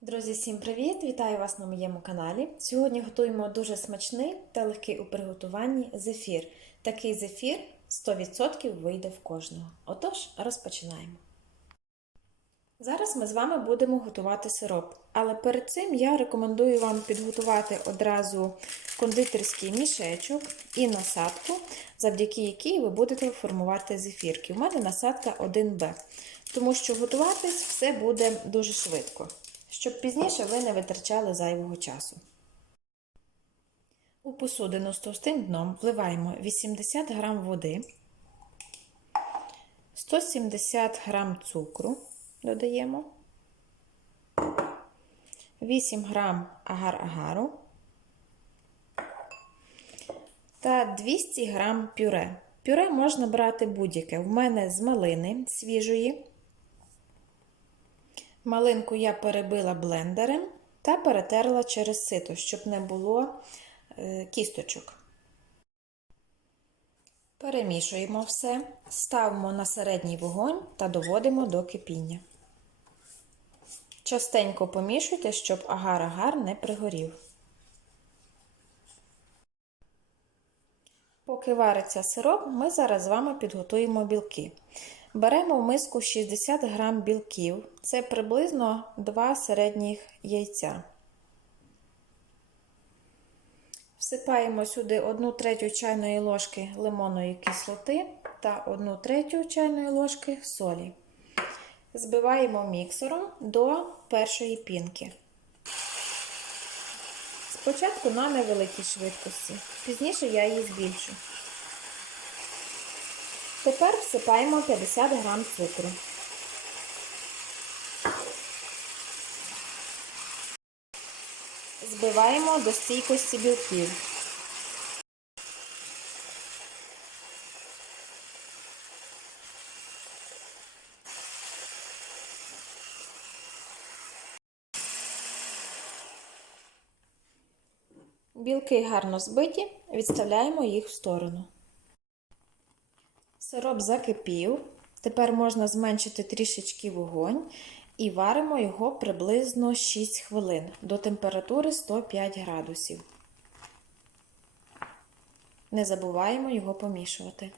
Друзі, всім привіт! Вітаю вас на моєму каналі. Сьогодні готуємо дуже смачний та легкий у приготуванні зефір. Такий зефір 100% вийде в кожного. Отож, розпочинаємо. Зараз ми з вами будемо готувати сироп, але перед цим я рекомендую вам підготувати одразу кондитерський мішечок і насадку, завдяки якій ви будете формувати зефірки. У мене насадка 1Б, тому що готуватись все буде дуже швидко щоб пізніше ви не витрачали зайвого часу. У посудину з товстим дном вливаємо 80 г води, 170 г цукру додаємо, 8 г агар-агару та 200 г пюре. Пюре можна брати будь-яке. В мене з малини свіжої. Малинку я перебила блендером та перетерла через сито, щоб не було кісточок. Перемішуємо все, ставимо на середній вогонь та доводимо до кипіння. Частенько помішуйте, щоб агар-агар не пригорів. Поки вариться сироп, ми зараз з вами підготуємо білки. Беремо в миску 60 г білків, це приблизно 2 середніх яйця. Всипаємо сюди 1 третю чайної ложки лимонної кислоти та 1 третю чайної ложки солі. Збиваємо міксером до першої пінки. Спочатку на невеликій швидкості, пізніше я її збільшу. Тепер всипаємо 50 грам цукру. Збиваємо до стійкості білків. Білки гарно збиті, відставляємо їх в сторону. Сироп закипів. Тепер можна зменшити трішечки вогонь і варимо його приблизно 6 хвилин до температури 105 градусів. Не забуваємо його помішувати.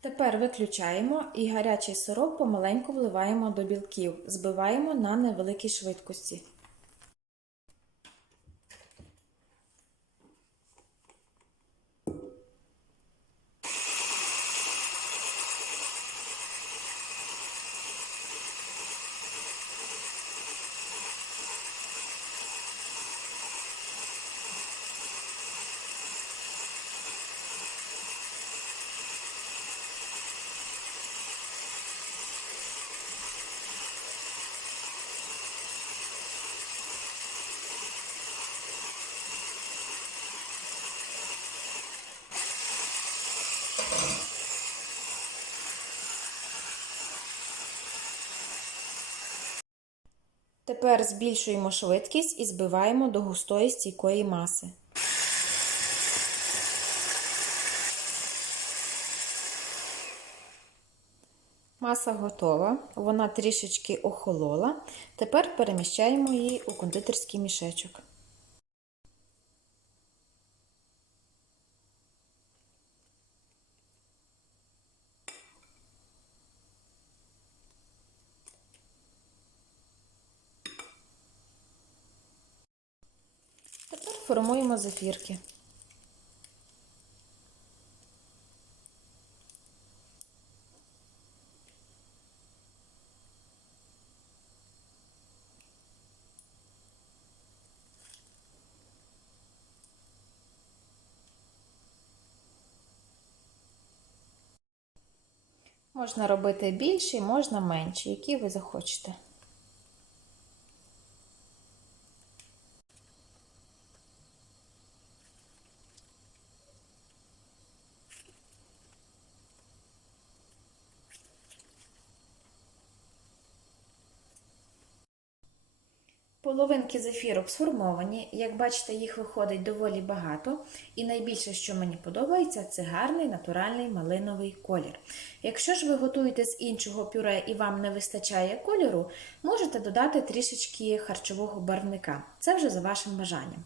Тепер виключаємо і гарячий сироп помаленьку вливаємо до білків, збиваємо на невеликій швидкості. Тепер збільшуємо швидкість і збиваємо до густої стійкої маси. Маса готова, вона трішечки охолола. Тепер переміщаємо її у кондитерський мішечок. Тепер формуємо зефірки. Можна робити більші, можна менші, які ви захочете. Половинки зефірок сформовані, як бачите, їх виходить доволі багато. І найбільше, що мені подобається, це гарний натуральний малиновий колір. Якщо ж ви готуєте з іншого пюре і вам не вистачає кольору, можете додати трішечки харчового барвника. Це вже за вашим бажанням.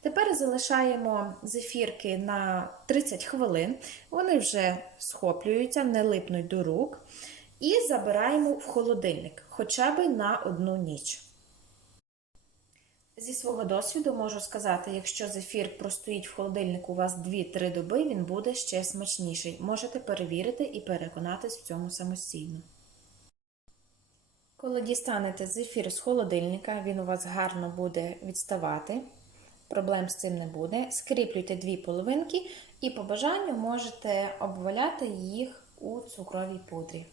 Тепер залишаємо зефірки на 30 хвилин, вони вже схоплюються, не липнуть до рук. І забираємо в холодильник хоча б на одну ніч. Зі свого досвіду можу сказати, якщо зефір простоїть в холодильнику у вас 2-3 доби, він буде ще смачніший. Можете перевірити і переконатись в цьому самостійно. Коли дістанете зефір з холодильника, він у вас гарно буде відставати. Проблем з цим не буде. Скріплюйте дві половинки і по бажанню можете обваляти їх у цукровій пудрі.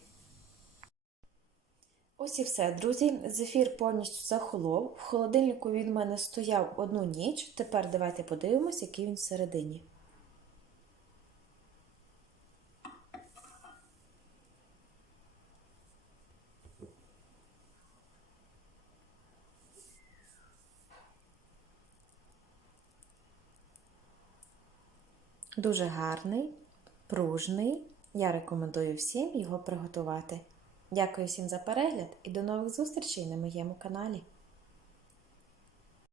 Ось і все, друзі. Зефір повністю захолов. В холодильнику він в мене стояв одну ніч. Тепер давайте подивимось, який він всередині. Дуже гарний, пружний. Я рекомендую всім його приготувати. Дякую всім за перегляд і до нових зустрічей на моєму каналі.